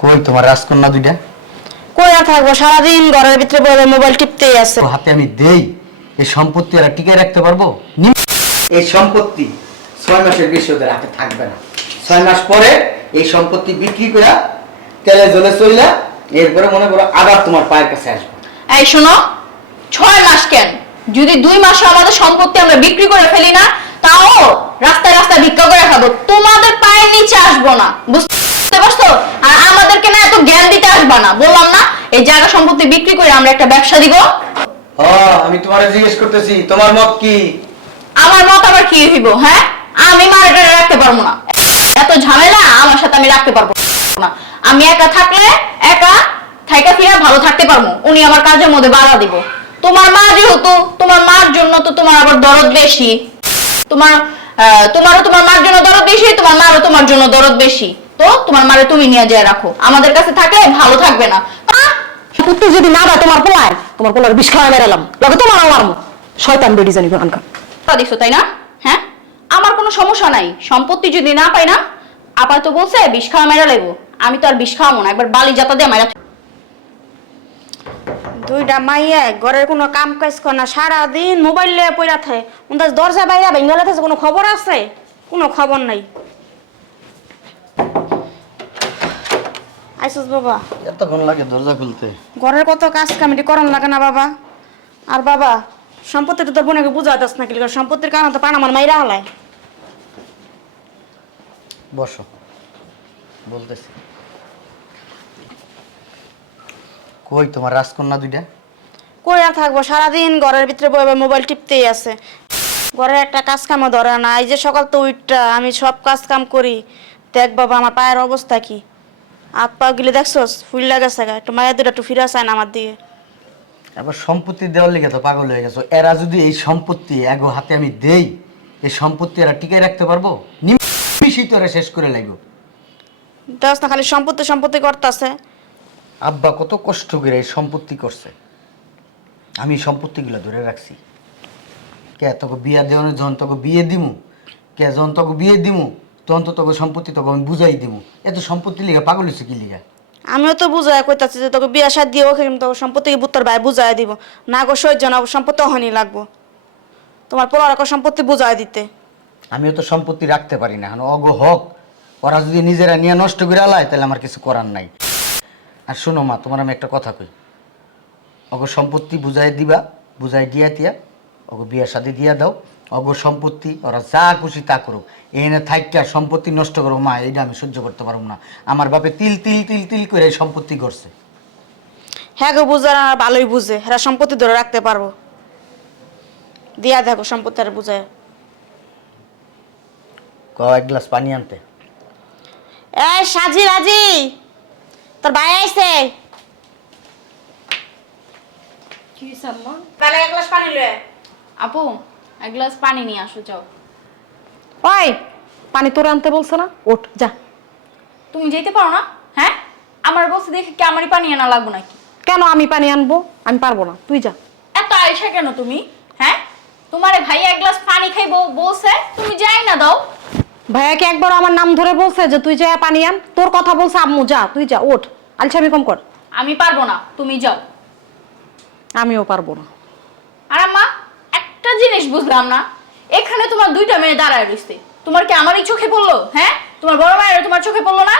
কই তোমার রাজকন্যা দুইটা? কই না থাকব? সারাদিন ঘরের ভিতরে বসে মোবাইল টিপতেই আছে। হাতে আমি দেই। এই সম্পত্তি আর টিকায় রাখতে পারব? এই সম্পত্তি ছয় মাসের বেশি ওদের হাতে থাকবে না। ছয় মাস পরে এই সম্পত্তি বিক্রি করে তেলে জলে চললা এরপরে মনে করো আবার তোমার পায়ের কাছে আসবে। এই শোনো ছয় মাস কেন? যদি দুই মাসে আমাদের সম্পত্তি আমরা বিক্রি করে ফেলি না তাও রাস্তায় রাস্তায় ভিক্ষা করে খাব। তোমাদের পায়ের নিচে আসব না বুঝতে পারছ? আর আমাদেরকে না এত জ্ঞান দিতে আসবা না। বললাম না এই জায়গা সম্পত্তি বিক্রি করে আমরা একটা ব্যবসা দিব। আমি তোমার জিজ্ঞেস করতেছি তোমার মত কি? আমার মত আবার কি হইব হ্যাঁ? আমি মারাটা রাখতে পারব না। এত ঝামেলা আমার সাথে আমি রাখতে পারব না। আমি একা থাকলে একা থাইকা ফিরা ভালো থাকতে পারব। উনি আমার কাজের মধ্যে বাধা দিব। তোমার মা যেহেতু তোমার মার জন্য তো তোমার আবার দরদ বেশি। তোমার তোমারও তোমার মার জন্য দরদ বেশি তোমার মারও তোমার জন্য দরদ বেশি। তো তোমার মারে তুমি নিয়ে যায় রাখো। আমাদের কাছে থাকলে ভালো থাকবে না! পুত্র যদি না দেয় তোমার পোলায় তোমার পোলার বিষ খাওয়া মেরালাম। লগে তোমার আমার শয়তান বেডি জানি কোনখানকার তা দেখছ তাই না? হ্যাঁ? আমার কোনো সমস্যা নাই। সম্পত্তি যদি না পাই না আপাতত বলছে বিষ খাওয়া মেরা লেবো আমি তো আর বিষ খাওয়াবো না। একবার বালি জাতা দিয়ে মেরা দুইটা মাইয়া ঘরের কোনো কাম কাজ করে না। সারাদিন মোবাইল লিয়ে পড়া থাকে। দরজা বাইরা বেঙ্গলে থাকে কোনো খবর আছে? কোনো খবর নাই। আইসুস বাবা। এতক্ষণ লাগে দরজা খুলতে। ঘরের কত কাজ কামিটি করান লাগে না বাবা। আর বাবা সম্পত্তিটা তোর বোনকে বুঝাইতাস না কি সম্পত্তির কারণে তো পানামার মাইরা হালায়। বসো। বলতেছি। কই তোমার রাজকন্যা দুইটা? কই আর থাকব? সারাদিন ঘরের ভিতরে বয়ে মোবাইল টিপতেই আছে। ঘরের একটা কাজ কামও ধরে না। এই যে সকাল তো উইটটা আমি সব কাজ কাম করি। দেখ বাবা আমার পায়ের অবস্থা কি? হাত পা গিলে দেখছোস? ফুল গেছে গা। একটু মায়ের দুটো একটু ফিরে আসে না আমার দিকে। এবার সম্পত্তি দেওয়ার লেগে তো পাগল হয়ে গেছো। এরা যদি এই সম্পত্তি এগো হাতে আমি দেই এই সম্পত্তি এরা টিকায় রাখতে পারব? নিমিষই তো এরা শেষ করে লাগবো দেখ না খালি সম্পত্তি সম্পত্তি করতেছে। আব্বা কত কষ্ট করে এই সম্পত্তি করছে। আমি এই সম্পত্তিগুলো ধরে রাখছি। কে তোকে বিয়া দেওয়ানো যখন তোকে বিয়ে দিমু? কে যখন তোকে বিয়ে দিমু? তখন তো তোকে সম্পত্তি তোকে আমি বুঝাই দিমু। এত সম্পত্তি লিগা পাগল হয়েছে কি লিগা? আমিও তো বুঝাই কইতাছি যে তোকে বিয়া সাদ দিয়ে ওকে তো সম্পত্তি বুত্তর ভাই বুঝাই দিব। না গো সহ্য না সম্পত্তি অহনি লাগবো। তোমার পোলার সম্পত্তি বুঝাই দিতে। আমিও তো সম্পত্তি রাখতে পারি না অগ হক ওরা যদি নিজেরা নিয়ে নষ্ট করে আলায় তাহলে আমার কিছু করার নাই। আর শোনো মা তোমার আমি একটা কথা কই। অগ সম্পত্তি বুঝাই দিবা বুঝাই দিয়া দিয়া অগ বিয়া শাদি দিয়া দাও। অগ সম্পত্তি ওরা যা খুশি তা করুক। এনে থাইকা সম্পত্তি নষ্ট করো মা এইটা আমি সহ্য করতে পারব না। আমার বাপে তিল তিল তিল তিল করে এই সম্পত্তি করছে হ্যাঁ গো বুঝে আর ভালোই বুঝে। এরা সম্পত্তি ধরে রাখতে পারব। দিয়া দেখো সম্পত্তি আর বুঝায়। ক এক গ্লাস পানি আনতে। এ সাজি রাজি! তোর ভাই আইছে। কি আম্মা? তাহলে এক গ্লাস পানি লয়ে আপু এক গ্লাস পানি নিয়ে আসো যাও। ওই পানি তোর আনতে বলছে না? ওঠ যা। তুমি যেতে পারো না? হ্যাঁ? আমার বলছে দেখে কি আমারই পানি আনা লাগবো নাকি? কেন আমি পানি আনব? আমি পারব না। তুই যা। এত আয়সা কেন তুমি? হ্যাঁ? তোমারে ভাই এক গ্লাস পানি খাইবো বলছে তুমি যাই না দাও। ভাইয়াকে একবার আমার নাম ধরে বলছে যে তুই যা পানি আন তোর কথা বলছে আম্মু যা তুই যা ওঠ। আলছামি কম কর। আমি পারব না তুমি যাও। আমিও পারব না। আর আম্মা একটা জিনিস বুঝলাম না। এখানে তোমার দুইটা মেয়ে দাঁড়ায় রইছে তোমার কি আমারই চোখে পড়ল? হ্যাঁ? তোমার বড় মায়ের তোমার চোখে পড়ল না?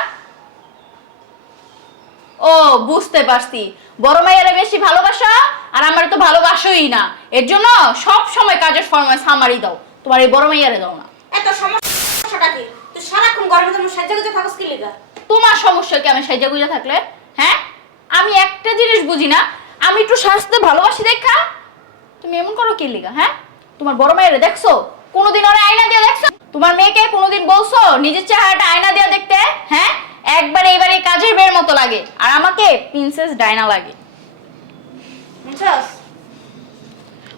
ও বুঝতে পারছি। বড় মায়ের বেশি ভালোবাসা আর আমার তো ভালোবাসোই না। এর জন্য সব সময় কাজের ফরমাইশ আমারই দাও। তোমার এই বড় মাইয়ারে দাও না। এত সমস্যাটা কি? তুই সারাক্ষণ ঘরের মধ্যে সাজা গুজা থাকস কি লিগা? তোমার সমস্যা কি আমি সাইজা গুজা থাকলে? হ্যাঁ? আমি একটা জিনিস বুঝি না। আমি একটু স্বাস্থ্য ভালোবাসি দেখা। তুমি এমন করো কি লিগা হ্যাঁ? তোমার বড় মেয়েরে দেখছ? কোনোদিন ওরা আয়না দিয়ে দেখছ? তোমার মেয়েকে কোনোদিন বলছো, নিজের চেহারাটা আয়না দিয়ে দেখতে হ্যাঁ? একবার এইবার এই কাজের বের মতো লাগে। আর আমাকে প্রিন্সেস ডায়না লাগে। বুঝছস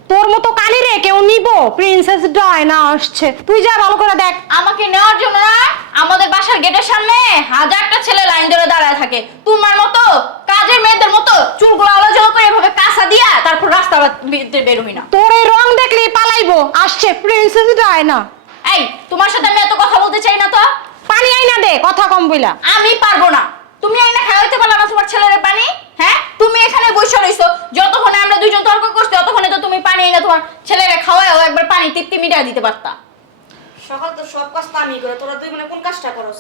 তোর মতো কালি রে কেউ নিব। প্রিন্সেস ডায়না আসছে। তুই যা ভালো করে দেখ। আমাকে নেওয়ার জন্য না আমাদের বাসার গেটের সামনে হাজারটা ছেলে লাইন ধরে দাঁড়ায় থাকে। তোমার মতো কাজের মেয়েদের মতো চুলগুলো আলোচনা করে এভাবে কাঁচা দিয়া তারপর রাস্তা বের- হই না। তোর এই রং দেখলে পালাইবো। আসছে প্রিন্সেস ডায়না এই তোমার সাথে আমি এত কথা বলতে চাই না তো? পানি আইনা দে কথা কম বইলা। আমি পারব না। তুমি আইনা খাওয়াইতে পারলা না তোমার ছেলের পানি? হ্যাঁ? তুমি এখানে বসে রইছো যতক্ষণে আমরা দুইজন তর্ক করছি ততক্ষণে তো তুমি পানি এনে তোমার ছেলেরে খাওয়াও একবার পানি তৃপ্তি মিটাই দিতে পারতা। সকাল তো সব কাজ তো আমি করে তোরা দুই মানে কোন কাজটা করস?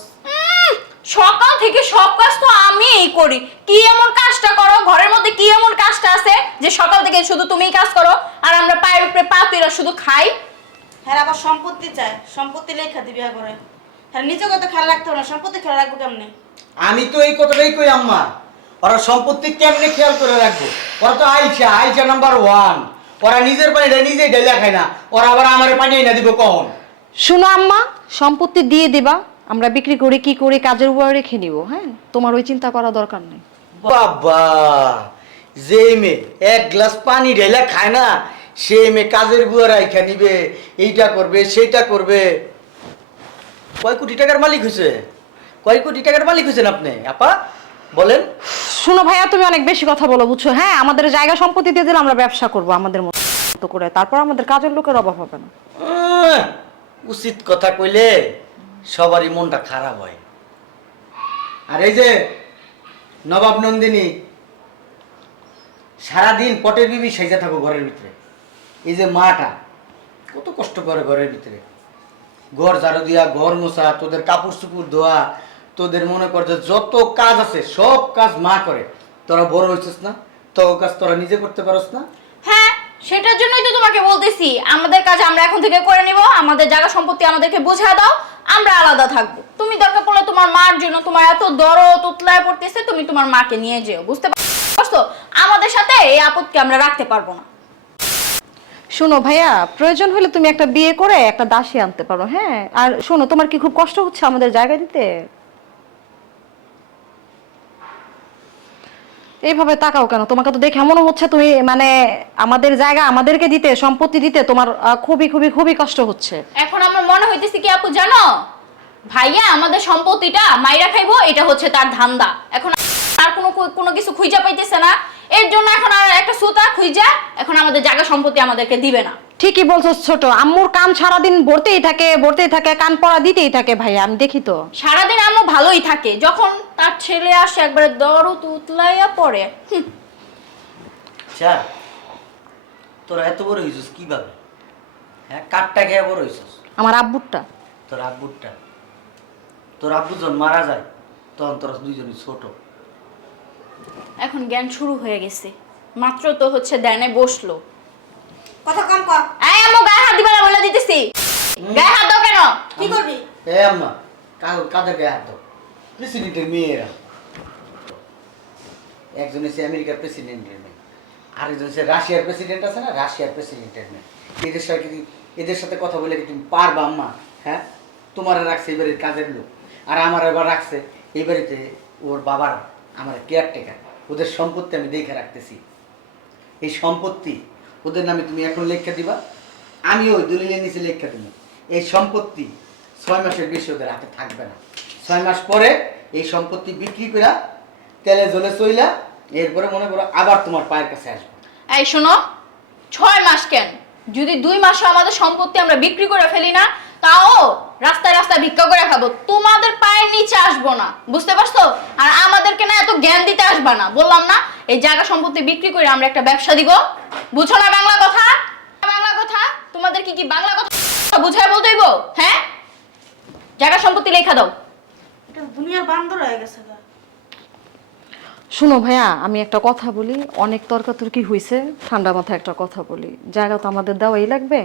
সকাল থেকে সব কাজ তো আমিই করি। কি এমন কাজটা করো ঘরের মধ্যে কি এমন কাজটা আছে যে সকাল থেকে শুধু তুমিই কাজ করো আর আমরা পায়ের উপরে পা তুইরা শুধু খাই? হ্যাঁ আবার সম্পত্তি চায় সম্পত্তি লেখা দিবি করে হ্যাঁ নিজে কত খেয়াল রাখতে হবে না সম্পত্তি খেয়াল রাখব কেমনে? আমি তো এই কথাটাই কই আম্মা। ওরা সম্পত্তি কেমনে খেয়াল করে রাখব? ওরা তো আইসা আইসা নাম্বার ওয়ান ওরা নিজের পানিটা নিজেই ঢেলে খায় না। ওরা আবার আমার পানি না দিব কখন? শুনো আম্মা সম্পত্তি দিয়ে দিবা আমরা বিক্রি করি কি করে কাজের উপর রেখে নিব হ্যাঁ? তোমার ওই চিন্তা করা দরকার নেই। বাবা যে মেয়ে এক গ্লাস পানি ঢেলে খায় না সে মেয়ে কাজের বুয়া রাইখা নিবে এইটা করবে সেইটা করবে। কয় কোটি টাকার মালিক হয়েছে কয় কোটি টাকার মালিক হয়েছেন আপনি? আপা বলেন। শুনো ভাইয়া তুমি অনেক বেশি কথা বলো বুঝছ? হ্যাঁ আমাদের জায়গা সম্পত্তি দিয়ে দিলে আমরা ব্যবসা করব আমাদের মতো করে। তারপর আমাদের কাজের লোকের অভাব হবে না। উচিত কথা কইলে সবারই মনটা খারাপ হয়। আর এই যে নবাব নন্দিনী সারাদিন পটের বিবি সেজে থাকো ঘরের ভিতরে। এই যে মাটা কত কষ্ট করে ঘরের ভিতরে। ঘর ঝাড়ু দিয়া ঘর মোছা তোদের কাপড় চুপুর ধোয়া তোদের মনে কর যে যত কাজ আছে সব কাজ মা করে। তোরা বড় হয়েছিস না? তো কাজ তোরা নিজে করতে পারস না? হ্যাঁ সেটার জন্যই তো তোমাকে বলতেছি। আমাদের কাজ আমরা এখন থেকে করে নিব। আমাদের জায়গা সম্পত্তি আমাদেরকে বুঝা দাও। আমরা আলাদা থাকব। তুমি দরকার পড়লে তোমার মার জন্য তোমার এত দরদ উতলায় পড়তেছে তুমি তোমার মাকে নিয়ে যেও। বুঝতে পারছ? আমাদের সাথে এই আপদকে আমরা রাখতে পারব না। শোনো ভাইয়া প্রয়োজন হলে তুমি একটা বিয়ে করে একটা দাসী আনতে পারো হ্যাঁ? আর শোনো তোমার কি খুব কষ্ট হচ্ছে আমাদের জায়গা দিতে? এইভাবে তাকাও কেন? তোমাকে তো দেখে মনে হচ্ছে তুমি মানে আমাদের জায়গা আমাদেরকে দিতে সম্পত্তি দিতে তোমার আহ, খুবই খুবই খুবই কষ্ট হচ্ছে। এখন আমার মনে হইতেছে কি আপু জানো? ভাইয়া আমাদের সম্পত্তিটা মাইরা খাইবো এটা হচ্ছে তার ধান্দা। এখন আর কোনো কোনো কিছু খুঁজা পাইতেছে না। এর জন্য এখন আর একটা সুতা খুঁজা এখন আমাদের জায়গা সম্পত্তি আমাদেরকে দিবে না। ঠিকই বলছো ছোট। আম্মুর কান সারাদিন ভরতেই থাকে ভরতেই থাকে কান পড়া দিতেই থাকে ভাইয়া আমি দেখি তো। সারাদিন আম্মু ভালোই থাকে যখন তার ছেলে আসে একবারে দরদ উতলাইয়া পড়ে। হুম, আচ্ছা তোরা এত বড় হয়েছিস কীভাবে? হ্যাঁ কাঠটা খেয়ে বড় হয়েছিস আমার আব্বুরটা। তোর আব্বুরটা? তোর আব্বু যখন মারা যায় তখন তোরা দুইজনই ছোট। এখন জ্ঞান শুরু হয়ে গেছে। মাত্র তো হচ্ছে দেনে বসল। কথা কম কর এই আম্মু গায়ে হাত দিবা না বলে দিতেছি। গায়ে হাত দাও কেন? কি করবি? এ আম্মা কাল কাদের গায়ে হাত দাও? প্রেসিডেন্টের মেয়েরা। একজন হচ্ছে আমেরিকার প্রেসিডেন্টের মেয়ে আরেকজন হচ্ছে রাশিয়ার প্রেসিডেন্ট আছে না? রাশিয়ার প্রেসিডেন্টের মেয়ে। এদের সাথে কি এদের সাথে কথা বলে কি তুমি পারবা আম্মা? হ্যাঁ? তোমার রাখছে এই বাড়ির কাজের লোক আর আমার এবার রাখছে। এই বাড়িতে ওর বাবার আমার কেয়ারটেকার ওদের সম্পত্তি আমি দেখে রাখতেছি। এই সম্পত্তি ওদের নামে তুমি এখন লেখা দিবা। আমি ওই দলিলের নিচে লেখা দিব। এই সম্পত্তি ছয় মাসের বেশি ওদের হাতে থাকবে না। ছয় মাস পরে এই সম্পত্তি বিক্রি করে তেলে জলে চইলা এরপরে মনে করো আবার তোমার পায়ের কাছে আসবে। এই শোনো, ছয় মাস কেন? যদি দুই মাসে আমাদের সম্পত্তি আমরা বিক্রি করে ফেলি না, তাও রাস্তায় রাস্তায় ভিক্ষা করে খাব। তোমাদের পায়ের নিচে আসব না। বুঝতে পারছ? আর আমাদেরকে না এত জ্ঞান দিতে আসবা না। বললাম না এই জায়গা সম্পত্তি বিক্রি করে আমরা একটা ব্যবসা দিব। বুঝো না বাংলা কথা? বাংলা কথা? তোমাদের কি কি বাংলা কথা বুঝায় বলতে হইব? হ্যাঁ? জায়গা সম্পত্তি লেখা দাও। এটা দুনিয়ার বান্দর হয়ে গেছে শুনো ভাইয়া আমি একটা কথা বলি। অনেক তর্কাতর্কি হয়েছে ঠান্ডা মাথায় একটা কথা বলি। জায়গা তো আমাদের দেওয়াই লাগবে।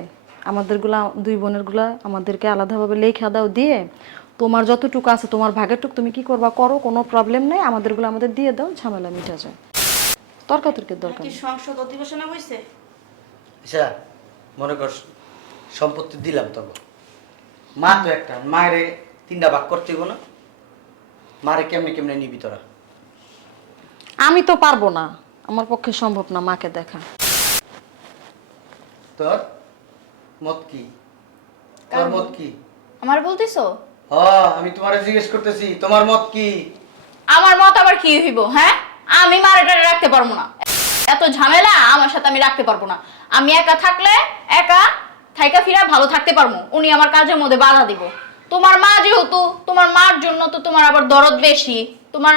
আমাদেরগুলা দুই বোনেরগুলা আমাদেরকে আলাদাভাবে লেখা দাও দিয়ে তোমার যতটুকু আছে তোমার ভাগেরটুক তুমি কি করবা করো কোনো প্রবলেম নেই আমাদেরগুলো আমাদের দিয়ে দাও ঝামেলা মিটা যায়। তর্কাতর্কির দরকার কি সংসদ অধিবেশনে বইছে আচ্ছা মনে কর সম্পত্তি দিলাম তবে মা তো একটা মায়ের তিনটা ভাগ করতে না। মারে কেমনে কেমনে নিবি তোরা? আমি তো পারব না আমার পক্ষে সম্ভব না মাকে দেখা। তোর? মত কি? তোর মত কি? আমার বলতেছো? হ আমি তোমারে জিজ্ঞেস করতেছি তোমার মত কি? আমার মত আবার কি হইব হ্যাঁ? আমি মারাটা রাখতে পারব না। এত ঝামেলা আমার সাথে আমি রাখতে পারব না। আমি একা থাকলে একা থাইকা ফিরা ভালো থাকতে পারব। উনি আমার কাজের মধ্যে বাধা দিব। তোমার মা যেহেতু তোমার মার জন্য তো তোমার আবার দরদ বেশি। তোমার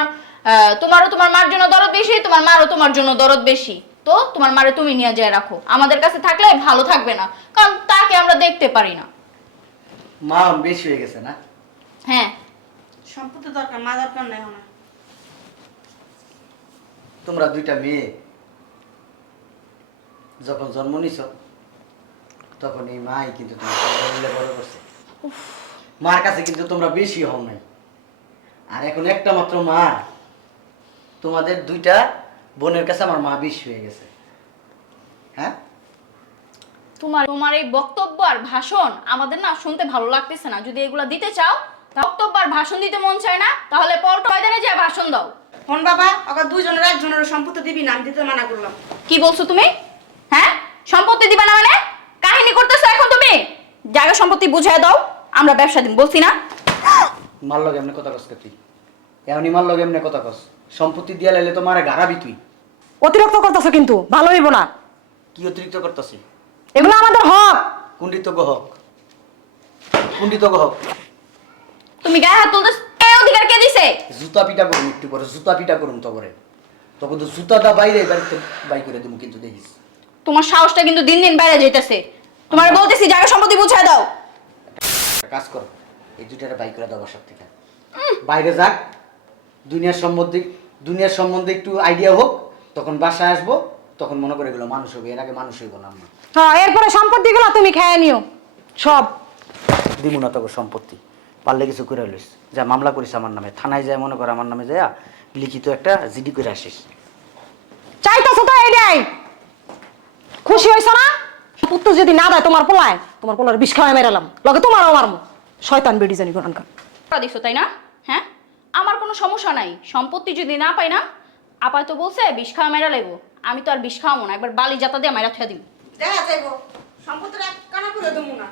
তোমারও তোমার মার জন্য দরদ বেশি তোমার মারও তোমার জন্য দরদ বেশি। তো তোমার মারে তুমি নিয়ে যায় রাখো। আমাদের কাছে থাকলে ভালো থাকবে না কারণ তাকে আমরা দেখতে পারি না। মা বেশি হয়ে গেছে না? হ্যাঁ। সম্পত্তি দরকার মা দরকার নাই আমার। তোমরা দুইটা মেয়ে যখন জন্ম নিছ তখন এই মাই কিন্তু তোমার বড় করছে। মার কাছে কিন্তু তোমরা বেশি হও নাই। আর এখন একটা মাত্র মা তোমাদের দুইটা বোনের কাছে আমার মা বেশি হয়ে গেছে। হ্যাঁ? তোমার তোমার এই বক্তব্য আর ভাষণ আমাদের না শুনতে ভালো লাগতেছে না। যদি এগুলা দিতে চাও বক্তব্য আর ভাষণ দিতে মন চায় না তাহলে পল্ট ময়দানে যে ভাষণ দাও। ফোন বাবা ওকে দুইজনের একজনের সম্পত্তি দিবি না আমি দিতে মানা করলাম। কি বলছো তুমি? হ্যাঁ? সম্পত্তি দিবা না মানে? কাহিনী করতেছো এখন তুমি? জায়গা সম্পত্তি বুঝায় দাও আমরা ব্যবসা দিন বলছি না? মারলো কেমনে কথা কস তুই? এমনি মারলো কেমনে কথা কস। সম্পত্তি দিয়া লাইলে তো মারে গাড়াবি তুই। অতিরিক্ত করতেছো কিন্তু ভালো হইব না। কি অতিরিক্ত করতেছি? এগুলো আমাদের হক। কুণ্ডিত হক কুণ্ডিত হক তুমি গায়ে হাত তুলতে এই অধিকার কে দিছে? জুতা পিটা করুন একটু পরে জুতা পিটা করুন তো করে তখন তো জুতাটা বাইরে বাড়িতে বাই করে দেবো কিন্তু দেখিস। তোমার সাহসটা কিন্তু দিন দিন বাইরে যাইতেছে। তোমার বলতেছি জায়গা সম্পত্তি বুঝায় দাও। একটা কাজ করো এই দুইটারে বাই করে দাও বাসার থেকে। বাইরে যাক। দুনিয়ার সম্বন্ধে দুনিয়ার সম্বন্ধে একটু আইডিয়া হোক। তখন বাসায় আসব তখন মনে করে এগুলো মানুষ হবে এর আগে মানুষ হইব না আমরা। হ্যাঁ এরপরে সম্পত্তিগুলো তুমি খেয়ে নিও সব। দিব না তোকে সম্পত্তি পারলে কিছু করে লইস। যা মামলা করিস আমার নামে থানায় যায় মনে কর আমার নামে যায় লিখিত একটা জিডি করে আসিস। চাইতেছো তো এইটাই খুশি হইছ না? পুত্র যদি না দেয় তোমার পোলায় তোমার পোলার বিষ খাওয়াই মেরালাম। লগে তোমারও মারমো। শয়তান বেডি জানি টাকা দিছো তাই না? হ্যাঁ? আমার কোনো সমস্যা নাই। সম্পত্তি যদি না পাই না আপায় তো বলছে, বিষ খাওয়া মেরা লাগবো আমি তো আর বিষ খাওয়াবো না, একবার বালি জাতা দিয়ে মেরা খেয়ে দিব দেখা যাইব। সম্পত্তি কানা করে দেবো না।